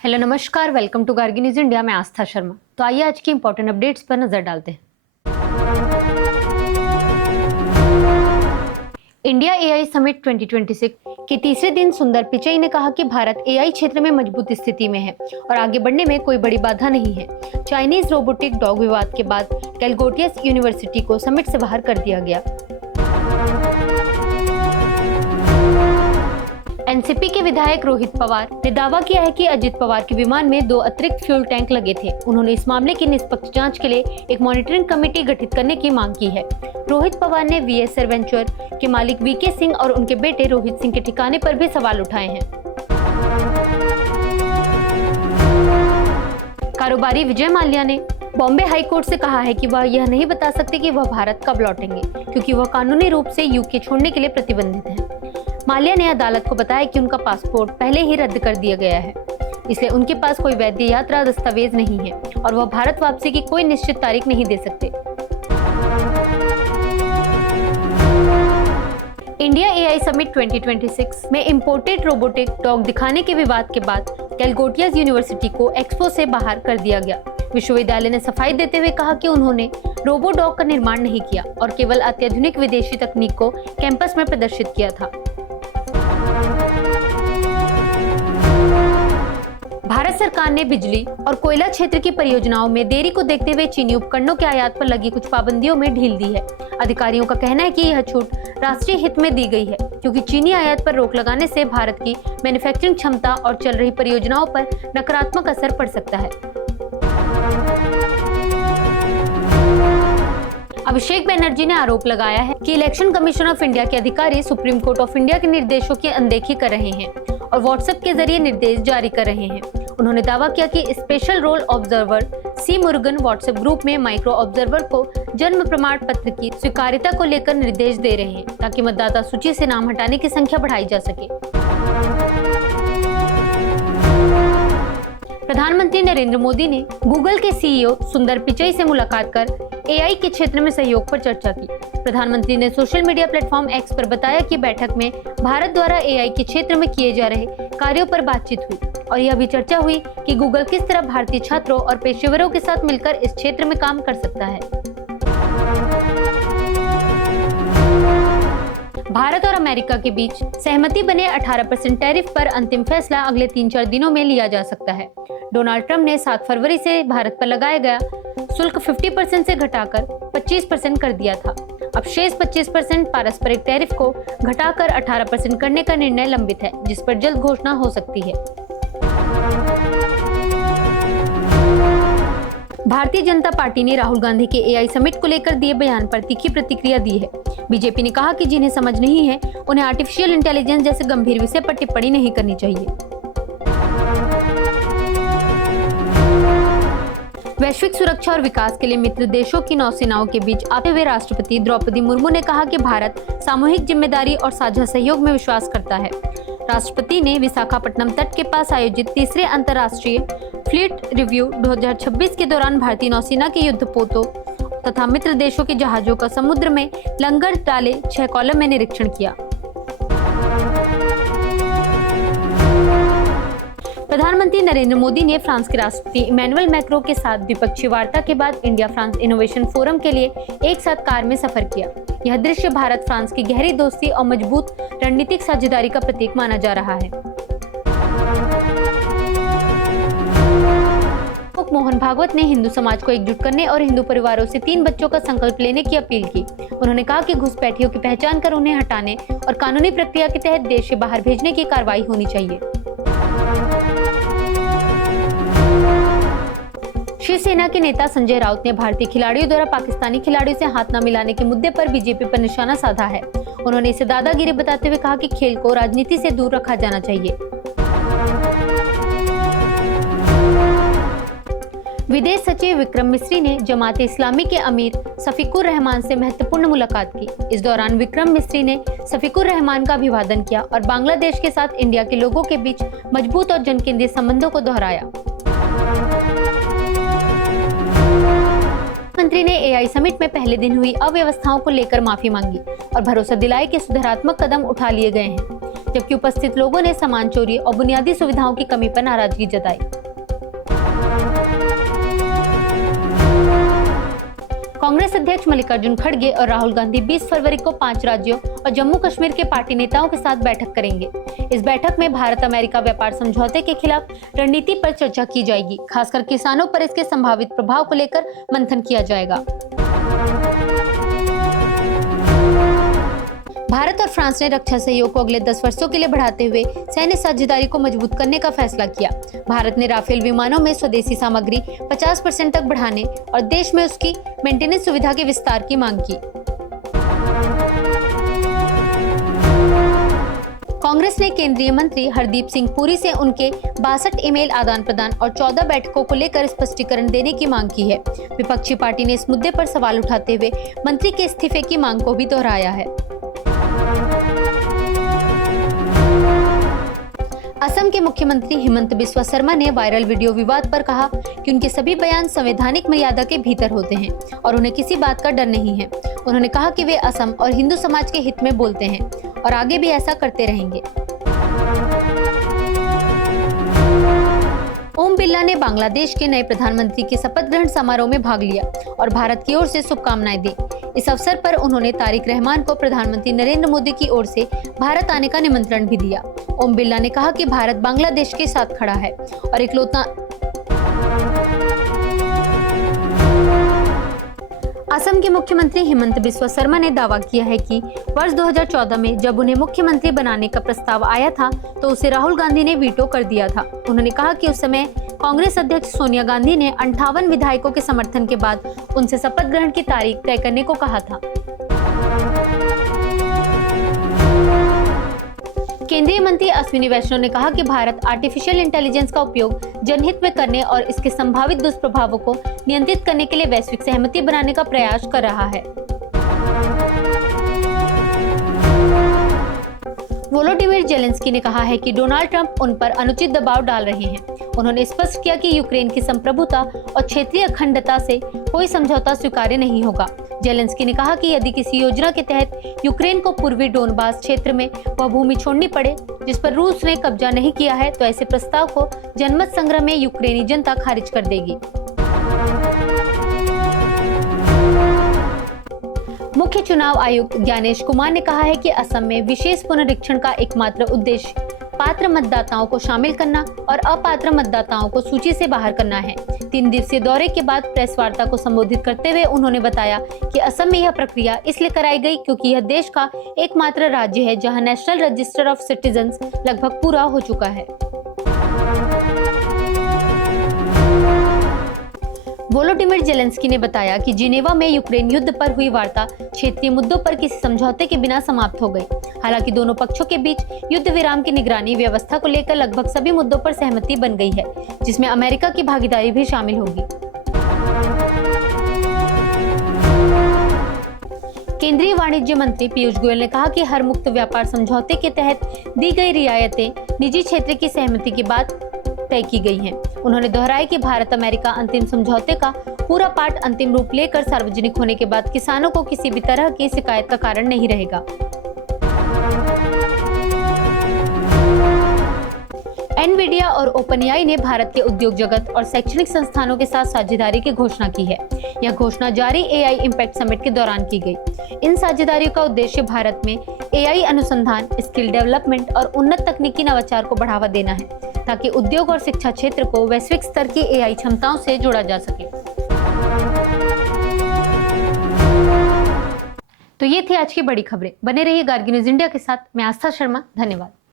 Hello नमस्कार, welcome to Gargi news India. मैं आस्था शर्मा। तो आइए आज की इंपॉर्टेंट अपडेट्स पर नजर डालते हैं। इंडिया एआई समिट 2026 के तीसरे दिन सुंदर पिचई ने कहा कि भारत एआई क्षेत्र में मजबूत स्थिति में है और आगे बढ़ने में कोई बड़ी बाधा नहीं है। चाइनीज रोबोटिक डॉग विवाद के बाद कैलगोटियस यूनिवर्सिटी को समिट से बाहर कर दिया गया। एनसीपी के विधायक रोहित पवार ने दावा किया है कि अजित पवार के विमान में 2 अतिरिक्त फ्यूल टैंक लगे थे। उन्होंने इस मामले की निष्पक्ष जांच के लिए एक मॉनिटरिंग कमेटी गठित करने की मांग की है। रोहित पवार ने वीएसआर वेंचर के मालिक वीके सिंह और उनके बेटे रोहित सिंह के ठिकाने पर भी सवाल उठाए हैं। कारोबारी विजय माल्या ने बॉम्बे हाई कोर्ट से कहा है कि वह यह नहीं बता सकते कि वह भारत कब लौटेंगे, क्योंकि वह कानूनी रूप से यूके छोड़ने के लिए प्रतिबंधित हैं। माल्या ने अदालत को बताया कि उनका पासपोर्ट पहले ही रद्द कर दिया गया है, इसलिए उनके पास कोई वैध यात्रा दस्तावेज नहीं है और वह भारत वापसी की कोई निश्चित तारीख नहीं दे सकते। इंडिया एआई समिट 2026 में इंपोर्टेड रोबोटिक डॉग दिखाने के विवाद के बाद कैलगोटियस यूनिवर्सिटी को एक्सपो से बाहर कर दिया गया। विश्वविद्यालय ने सफाई देते हुए कहा कि उन्होंने रोबो डॉग का निर्माण नहीं किया और केवल अत्याधुनिक विदेशी तकनीक को कैंपस में प्रदर्शित किया था। भारत सरकार ने बिजली और कोयला क्षेत्र की परियोजनाओं में देरी को देखते हुए चीनी उपकरणों के आयात पर लगी कुछ पाबंदियों में ढील दी है। अधिकारियों का कहना है कि यह छूट राष्ट्रीय हित में दी गई है, क्योंकि चीनी आयात पर रोक लगाने से भारत की मैन्युफैक्चरिंग क्षमता और चल रही परियोजनाओं पर नकारात्मक असर पड़ सकता है। अभिषेक बनर्जी ने आरोप लगाया है कि इलेक्शन कमीशन ऑफ इंडिया के अधिकारी सुप्रीम कोर्ट ऑफ इंडिया के निर्देशों की अनदेखी कर रहे हैं और व्हाट्सएप के जरिए निर्देश जारी कर रहे हैं। उन्होंने दावा किया कि स्पेशल रोल ऑब्जर्वर सी मुरुगन व्हाट्सएप ग्रुप में माइक्रो ऑब्जर्वर को जन्म प्रमाण पत्र की स्वीकार्यता को लेकर निर्देश दे रहे हैं, ताकि मतदाता सूची से नाम हटाने की संख्या बढ़ाई जा सके। प्रधानमंत्री नरेंद्र मोदी ने गूगल के सीईओ सुंदर पिचई से मुलाकात कर एआई के क्षेत्र में सहयोग पर चर्चा की। प्रधानमंत्री ने सोशल मीडिया प्लेटफॉर्म एक्स पर बताया कि बैठक में भारत द्वारा एआई के क्षेत्र में किए जा रहे कार्यों पर बातचीत हुई और यह भी चर्चा हुई कि गूगल किस तरह भारतीय छात्रों और पेशेवरों के साथ मिलकर इस क्षेत्र में काम कर सकता है। भारत और अमेरिका के बीच सहमति बने 18% टैरिफ पर अंतिम फैसला अगले 3-4 दिनों में लिया जा सकता है। डोनाल्ड ट्रंप ने 7 फरवरी से भारत पर लगाया गया शुल्क 50% से घटाकर 25% कर दिया था। अब शेष 25% पारस्परिक टैरिफ को घटाकर 18% करने का निर्णय लंबित है, जिस पर जल्द घोषणा हो सकती है। भारतीय जनता पार्टी ने राहुल गांधी के एआई समिट को लेकर दिए बयान पर तीखी प्रतिक्रिया दी है। बीजेपी ने कहा कि जिन्हें समझ नहीं है उन्हें आर्टिफिशियल इंटेलिजेंस जैसे गंभीर विषय पर टिप्पणी नहीं करनी चाहिए। वैश्विक सुरक्षा और विकास के लिए मित्र देशों की नौसेनाओं के बीच आते हुए राष्ट्रपति द्रौपदी मुर्मू ने कहा कि भारत सामूहिक जिम्मेदारी और साझा सहयोग में विश्वास करता है। राष्ट्रपति ने विशाखापट्टनम तट के पास आयोजित तीसरे अंतर्राष्ट्रीय फ्लीट रिव्यू 2026 के दौरान भारतीय नौसेना के युद्धपोतों तथा मित्र देशों के जहाजों का समुद्र में लंगर डाले 6 कॉलम में निरीक्षण किया। प्रधानमंत्री नरेंद्र मोदी ने फ्रांस के राष्ट्रपति इमैनुअल मैक्रों के साथ द्विपक्षीय वार्ता के बाद इंडिया फ्रांस इनोवेशन फोरम के लिए एक साथ कार में सफर किया। यह दृश्य भारत फ्रांस की गहरी दोस्ती और मजबूत रणनीतिक साझेदारी का प्रतीक माना जा रहा है। मोहन भागवत ने हिंदू समाज को एकजुट करने और हिंदू परिवारों से 3 बच्चों का संकल्प लेने की अपील की। उन्होंने कहा कि घुसपैठियों की पहचान कर उन्हें हटाने और कानूनी प्रक्रिया के तहत देश से बाहर भेजने की कार्रवाई होनी चाहिए। शिवसेना के नेता संजय राउत ने भारतीय खिलाड़ियों द्वारा पाकिस्तानी खिलाड़ियों से हाथ न मिलाने के मुद्दे पर बीजेपी पर निशाना साधा है। उन्होंने इसे दादागिरी बताते हुए कहा कि खेल को राजनीति से दूर रखा जाना चाहिए। विदेश सचिव विक्रम मिस्री ने जमात इस्लामी के अमीर शफीकुर रहमान से महत्वपूर्ण मुलाकात की। इस दौरान विक्रम मिस्री ने शफीकुर रहमान का अभिवादन किया और बांग्लादेश के साथ इंडिया के लोगों के बीच मजबूत और जनकेंद्रित संबंधों को दोहराया। मंत्री ने एआई समिट में पहले दिन हुई अव्यवस्थाओं को लेकर माफी मांगी और भरोसा दिलाया कि सुधारात्मक कदम उठा लिए गए हैं। जबकि उपस्थित लोगों ने सामान चोरी और बुनियादी सुविधाओं की कमी पर नाराजगी जताई। कांग्रेस अध्यक्ष मल्लिकार्जुन खड़गे और राहुल गांधी 20 फरवरी को 5 राज्यों और जम्मू कश्मीर के पार्टी नेताओं के साथ बैठक करेंगे। इस बैठक में भारत अमेरिका व्यापार समझौते के खिलाफ रणनीति पर चर्चा की जाएगी। खासकर किसानों पर इसके संभावित प्रभाव को लेकर मंथन किया जाएगा। भारत और फ्रांस ने रक्षा सहयोग को अगले 10 वर्षों के लिए बढ़ाते हुए सैन्य साझेदारी को मजबूत करने का फैसला किया। भारत ने राफेल विमानों में स्वदेशी सामग्री 50% तक बढ़ाने और देश में उसकी मेंटेनेंस सुविधा के विस्तार की मांग की। कांग्रेस ने केंद्रीय मंत्री हरदीप सिंह पुरी से उनके 62 ईमेल आदान प्रदान और 14 बैठकों को लेकर स्पष्टीकरण देने की मांग की है। विपक्षी पार्टी ने इस मुद्दे पर सवाल उठाते हुए मंत्री के इस्तीफे की मांग को भी दोहराया है। असम के मुख्यमंत्री हिमंत बिस्वा शर्मा ने वायरल वीडियो विवाद पर कहा कि उनके सभी बयान संवैधानिक मर्यादा के भीतर होते हैं और उन्हें किसी बात का डर नहीं है। उन्होंने कहा कि वे असम और हिंदू समाज के हित में बोलते हैं और आगे भी ऐसा करते रहेंगे। ओम बिरला ने बांग्लादेश के नए प्रधानमंत्री के शपथ ग्रहण समारोह में भाग लिया और भारत की ओर से शुभकामनाएं दी। इस अवसर पर उन्होंने तारिक रहमान को प्रधानमंत्री नरेंद्र मोदी की ओर से भारत आने का निमंत्रण भी दिया। ओम बिरला ने कहा कि भारत बांग्लादेश के साथ खड़ा है और इकलौता असम के मुख्यमंत्री हिमंत बिस्वा शर्मा ने दावा किया है कि वर्ष 2014 में जब उन्हें मुख्यमंत्री बनाने का प्रस्ताव आया था तो उसे राहुल गांधी ने वीटो कर दिया था। उन्होंने कहा कि उस समय कांग्रेस अध्यक्ष सोनिया गांधी ने 58 विधायकों के समर्थन के बाद उनसे शपथ ग्रहण की तारीख तय करने को कहा था। केंद्रीय मंत्री अश्विनी वैष्णव ने कहा कि भारत आर्टिफिशियल इंटेलिजेंस का उपयोग जनहित में करने और इसके संभावित दुष्प्रभावों को नियंत्रित करने के लिए वैश्विक सहमति बनाने का प्रयास कर रहा है। वोलोडिमिर जेलेंस्की ने कहा है कि डोनाल्ड ट्रंप उन पर अनुचित दबाव डाल रहे हैं। उन्होंने स्पष्ट किया कि यूक्रेन की संप्रभुता और क्षेत्रीय अखंडता से कोई समझौता स्वीकार्य नहीं होगा। जेलेंस्की ने कहा कि यदि किसी योजना के तहत यूक्रेन को पूर्वी डोनबास क्षेत्र में वह भूमि छोड़नी पड़े जिस पर रूस ने कब्जा नहीं किया है तो ऐसे प्रस्ताव को जनमत संग्रह में यूक्रेनी जनता खारिज कर देगी। मुख्य चुनाव आयुक्त ज्ञानेश कुमार ने कहा है कि असम में विशेष पुनरीक्षण का एकमात्र उद्देश्य पात्र मतदाताओं को शामिल करना और अपात्र मतदाताओं को सूची से बाहर करना है। 3 दिवसीय दौरे के बाद प्रेस वार्ता को संबोधित करते हुए उन्होंने बताया कि असम में यह प्रक्रिया इसलिए कराई गई क्योंकि यह देश का एकमात्र राज्य है जहां नेशनल रजिस्टर ऑफ सिटीजन्स लगभग पूरा हो चुका है। वोलोडिमिर जेलेंस्की ने बताया कि जिनेवा में यूक्रेन युद्ध पर हुई वार्ता क्षेत्रीय मुद्दों पर किसी समझौते के बिना समाप्त हो गई। हालांकि दोनों पक्षों के बीच युद्ध विराम की निगरानी व्यवस्था को लेकर लगभग सभी मुद्दों पर सहमति बन गई है, जिसमें अमेरिका की भागीदारी भी शामिल होगी। केंद्रीय वाणिज्य मंत्री पीयूष गोयल ने कहा कि हर मुक्त व्यापार समझौते के तहत दी गई रियायतें निजी क्षेत्र की सहमति के बाद तय की गई हैं। उन्होंने दोहराया कि भारत अमेरिका अंतिम समझौते का पूरा पाठ अंतिम रूप लेकर सार्वजनिक होने के बाद किसानों को किसी भी तरह की शिकायत का कारण नहीं रहेगा। एनवीडिया और ओपनएआई ने भारत के उद्योग जगत और शैक्षणिक संस्थानों के साथ साझेदारी की घोषणा की है। यह घोषणा जारी एआई इम्पैक्ट समिट के दौरान की गई। इन साझेदारियों का उद्देश्य भारत में एआई अनुसंधान, स्किल डेवलपमेंट और उन्नत तकनीकी नवाचार को बढ़ावा देना है ताकि उद्योग और शिक्षा क्षेत्र को वैश्विक स्तर की एआई क्षमताओं से जोड़ा जा सके। तो ये थी आज की बड़ी खबरें। बने रहिए गार्गी न्यूज इंडिया के साथ। मैं आस्था शर्मा। धन्यवाद।